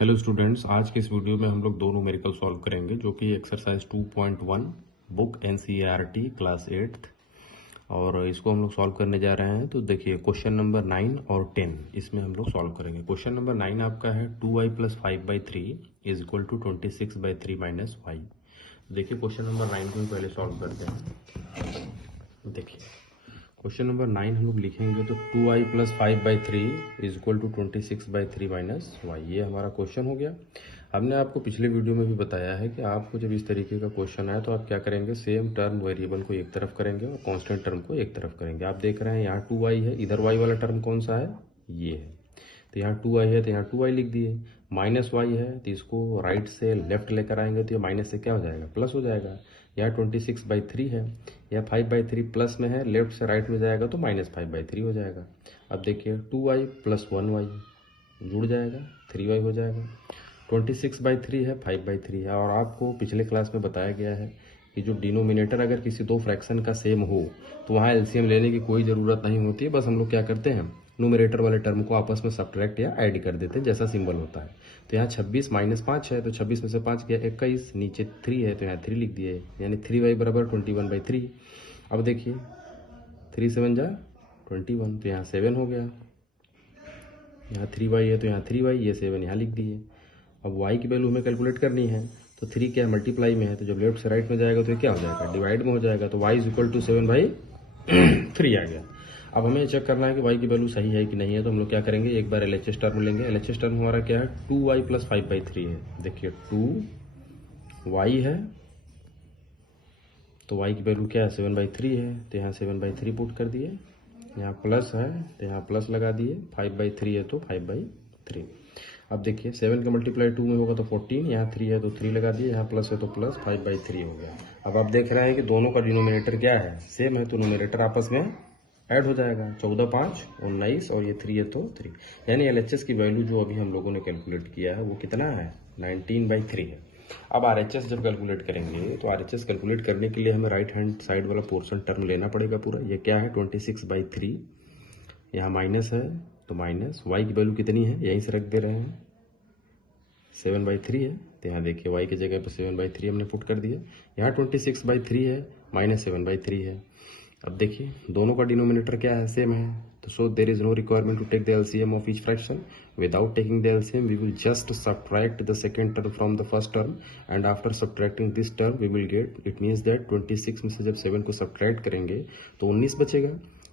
Hello students, आज के इस वीडियो में हम लोग दो न्यूमेरिकल सॉल्व करेंगे जो कि exercise 2.1 book NCERT class 8th और इसको हम लोग सॉल्व करने जा रहे हैं। तो देखिए क्वेश्चन नंबर 9 और 10 इसमें हम लोग सॉल्व करेंगे। क्वेश्चन नंबर 9 आपका है 2y + 5/3 is equal to 26/3 minus y. देखिए क्वेश्चन नंबर 9 को पहले सॉल्व करते हैं। देखिए क्वेश्चन नंबर 9 हम लोग लिखेंगे तो 2y + 5/3 is equal to 26/3 minus y. ये हमारा क्वेश्चन हो गया। हमने आपको पिछले वीडियो में भी बताया है कि आपको जब इस तरीके का क्वेश्चन आए तो आप क्या करेंगे, सेम टर्म वेरिएबल को एक तरफ करेंगे और कांस्टेंट टर्म को एक तरफ करेंगे। आप देख रहे हैं यहाँ 2y है, इधर y वाला टर्म कौन सा है, ये है। तो यहाँ 2y है तो यहाँ 2y लिख दिए। माइनस वाई है तो इसको राइट से लेफ्ट लेकर आएंगे तो ये माइनस से क्या हो जाएगा, प्लस हो जाएगा। यहाँ 26/3 है, या 5/3 प्लस में है, लेफ्ट से राइट में जाएगा तो -5/3 हो जाएगा। अब देखिए 2y + 1y जुड़ जाएगा, 3y हो जाएगा। 26/3 है, 5/3 है। और आपको पिछले क्लास में बताया गया है कि जो डिनोमिनेटर अगर किसी दो फ्रैक्शन का सेम हो तो वहाँ एलसीएम लेने की कोई ज़रूरत नहीं होती है। बस हम लोग क्या करते हैं, न्यूमरेटर वाले टर्म को आपस में सब्ट्रैक्ट या ऐड कर देते हैं, जैसा सिंबल होता है। तो यहाँ 26 - 5 है तो 26 में से 5 गया 21, नीचे 3 है तो यहाँ 3 लिख दिए, यानी 3y = 21/3। अब देखिए 3 7 जा 21 तो यहाँ 7 हो गया। यहाँ 3y है तो यहाँ 3y, ये 7 यहाँ लिख दिए। अब y की वैल्यू हमें कैलकुलेट करनी है तो 3 क्या है, मल्टीप्लाई में है, तो जब लेफ्ट से राइट में जाएगा तो ये क्या हो जाएगा, डिवाइड में हो जाएगा। तो y = 7/3 आ गया। अब हमें चेक करना है कि y की वैल्यू सही है कि नहीं है। तो हम लोग क्या करेंगे, एक बार LHS टर्म लेंगे। LHS टर्म हमारा क्या है, 2y + 5/3 है। देखिए 2y है तो y की वैल्यू क्या है, 7/3 है, तो यहाँ 7/3 पुट कर दिए। यहाँ प्लस है तो यहाँ प्लस लगा दिए, 5/3 है तो 5/3। अब देखिए 7 का मल्टीप्लाई 2 में होगा तो 14, यहाँ 3 है तो 3 लगा दिए, यहाँ प्लस है तो प्लस 5/3 हो गया। अब आप देख रहे हैं कि दोनों का डिनोमिनेटर क्या है, सेम है, तो न्यूमरेटर आपस में ऐड हो जाएगा। 14 5 19 और ये 3 है तो 3, यानी LHS की वैल्यू जो अभी हम लोगों ने कैलकुलेट किया है वो कितना है, 19/3 है। अब RHS जब कैलकुलेट करेंगे तो RHS कैलकुलेट करने के लिए हमें राइट हैंड साइड वाला पोर्शन टर्म लेना पड़ेगा पूरा। ये क्या है, 26/3, यहाँ माइनस है तो माइनस, y की वैल्यू कितनी है यहीं से रख दे रहे हैं, 7/3 है। तो यहाँ देखिए y की जगह पर 7/3 हमने पुट कर दिया। यहाँ 26/3 है, -7/3 है। अब देखिए दोनों का डिनोमिनेटर क्या है, सेम है, तो so there is no requirement to take the LCM of each fraction. Without taking the LCM we will just subtract the second term from the first term, and after subtracting this term we will get, it means that 26 में से जब 7 को subtract करेंगे तो 19 बचेगा,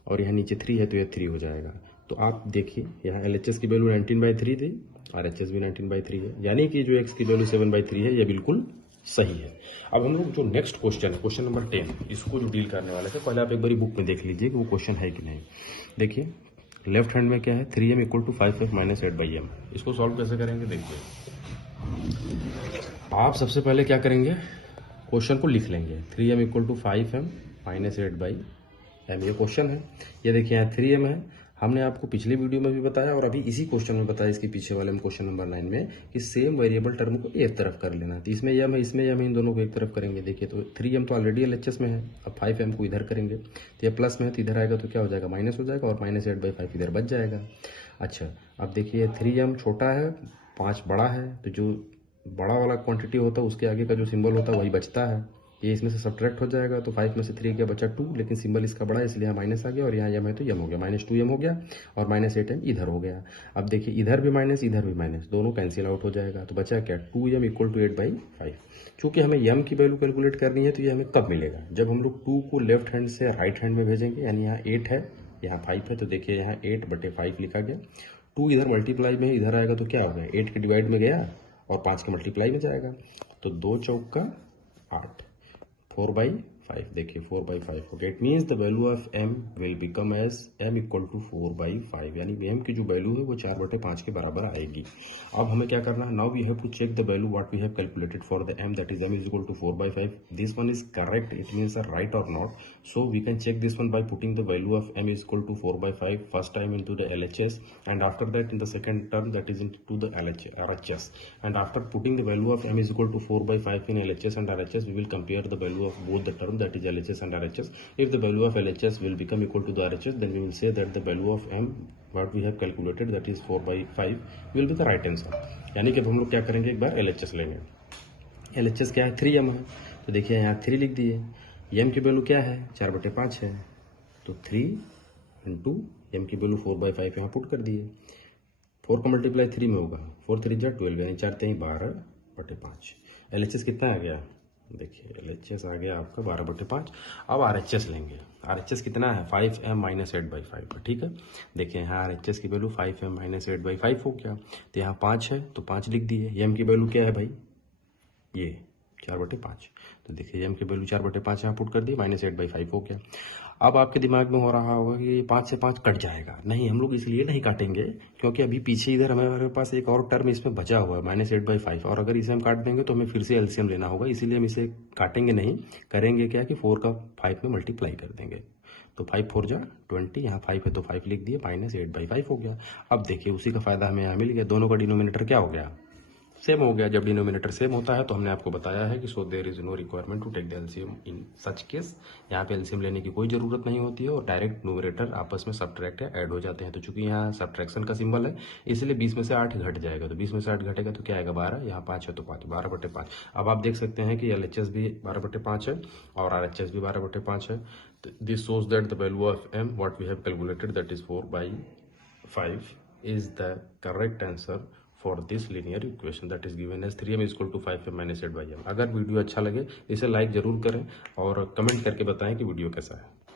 और यहाँ नीचे 3 है तो यह 3 हो जाएगा। तो आप देखिए यहाँ LHS की वैल्यू 19/3 थी, RHS भी 19/3 है, यानी कि जो x की वैल्यू 7/3 है, यह बिल्कुल सही है। अब हम लोग जो नेक्स्ट क्वेश्चन है, क्वेश्चन नंबर 10, इसको जो डील करने वाले थे, पहले आप एक बारी बुक में देख लीजिए कि वो क्वेश्चन है कि नहीं। देखिए लेफ्ट हैंड में क्या है, 3m = 5f - 8/m। इसको सॉल्व कैसे करेंगे, देखिए आप सबसे पहले क्या करेंगे, क्वेश्चन को लिख लेंगे। 3m = 5m - 8/m, ये क्वेश्चन है। ये देखिए यहाँ 3m है, हमने आपको पिछले वीडियो में भी बताया और अभी इसी क्वेश्चन में बताया, इसके पीछे वाले में क्वेश्चन नंबर 9 में, कि सेम वेरिएबल टर्म को एक तरफ कर लेना। तो इसमें m है, इसमें m है, इन दोनों को एक तरफ करेंगे। देखिए तो 3m तो ऑलरेडी LHS में है, अब 5m को इधर करेंगे तो ये प्लस में है तो इधर आएगा तो क्या हो जाएगा, माइनस हो जाएगा, और -8/5 इधर बच जाएगा। अच्छा अब देखिए 3m छोटा है, 5 बड़ा है, तो जो बड़ा वाला क्वांटिटी होता है उसके आगे का जो सिंबल होता है वही बचता है, ये इसमें से सब्ट्रैक्ट हो जाएगा। तो 5 में से 3 क्या बचा, 2, लेकिन सिंबल इसका बड़ा है इसलिए यहाँ माइनस आ गया, और यहाँ m है तो m हो गया, -2m हो गया, और -8m इधर हो गया। अब देखिए इधर भी माइनस इधर भी माइनस, दोनों कैंसिल आउट हो जाएगा, तो बचा क्या, 2m = 8/5। चूंकि हमें m की वैल्यू कैलकुलेट करनी है तो ये हमें कब मिलेगा, जब हम लोग 2 को लेफ्ट हैंड से राइट हैंड में भेजेंगे, यानी यहाँ 8 है यहाँ 5 है, तो देखिए यहाँ 8/5 लिखा गया। 2 इधर मल्टीप्लाई में इधर आएगा तो क्या हो गया, 8 के डिवाइड में गया और 5 के मल्टीप्लाई में जाएगा, तो 2 चौका 8, 4/5। देखिए 4/5 हो गया। It means the value of m will become as m = 4/5, यानी m की जो वैल्यू है वो 4/5 के बराबर आएगी। अब हमें क्या करना है, now we have to check the value what we have calculated for the m, that is m = 4/5। This one is correct, it means right और not, so we can check this one by putting the value of m = 4/5 first time into the LHS, and after that in the second term, that is into the RHS, and after putting the value of m = 4/5 in LHS and RHS, we will compare the value of both the term, that is LHS and RHS. If the value of LHS will become equal to the RHS, then we will say that the value of m what we have calculated that is 4/5 will be the right answer. यानी कि अब हम लोग क्या करेंगे, एक बार LHS लेंगे। LHS क्या है, 3m है, तो देखिए यहाँ 3 लिख दिए। m की वैल्यू क्या है, 4/5 है, तो 3 इंटू m की वैल्यू 4/5 यहाँ पुट कर दिए। 4 का मल्टीप्लाई 3 में होगा, 4 3 जा 12, यानी 4 3 12/5। LHS कितना आ गया, देखिए LHS आ गया आपका 12/5। अब RHS लेंगे। RHS कितना है, 5m - 8/5, ठीक है। देखिए यहाँ RHS की वैल्यू 5m - 8/5 हो गया, तो यहाँ 5 है तो 5 लिख दिए। m की वैल्यू क्या है भाई, ये 4/5, तो देखिए m की वैल्यू 4/5 यहाँ पुट कर दी, -8/5 हो गया। अब आपके दिमाग में हो रहा होगा कि 5 से 5 कट जाएगा। नहीं, हम लोग इसलिए नहीं काटेंगे क्योंकि अभी पीछे इधर हमारे पास एक और टर्म इसमें बचा हुआ है -8/5, और अगर इसे हम काट देंगे तो हमें फिर से LCM लेना होगा, इसीलिए हम इसे काटेंगे नहीं। करेंगे क्या कि 4 का 5 में मल्टीप्लाई कर देंगे, तो 5 4 जा 20, यहाँ 5 है तो 5 लिख दिए, -8/5 हो गया। अब देखिए उसी का फायदा हमें यहाँ मिल गया, दोनों का डिनोमिनेटर क्या हो गया, सेम हो गया। जब डिनोमिनेटर सेम होता है तो हमने आपको बताया है कि so there is no requirement to take the LCM in such case. यहाँ पे एलसीएम लेने की कोई जरूरत नहीं होती है और डायरेक्ट न्यूमरेटर आपस में सब्ट्रैक्ट या ऐड हो जाते हैं। तो चूंकि यहाँ सब्ट्रैक्शन का सिंबल है इसलिए 20 में से 8 घट जाएगा, तो 20 में से 8 घटेगा तो क्या आएगा 12, यहाँ 5 है तो 5, 12/5। अब आप देख सकते हैं कि LHS भी 12/5 है और RHS भी 12/5 है। This shows that the value of m what we have calculated that is 4/5 is the correct answer for this linear equation that is given as 3m = 5m - 8/m। अगर वीडियो अच्छा लगे इसे like जरूर करें और comment करके बताएं कि वीडियो कैसा है।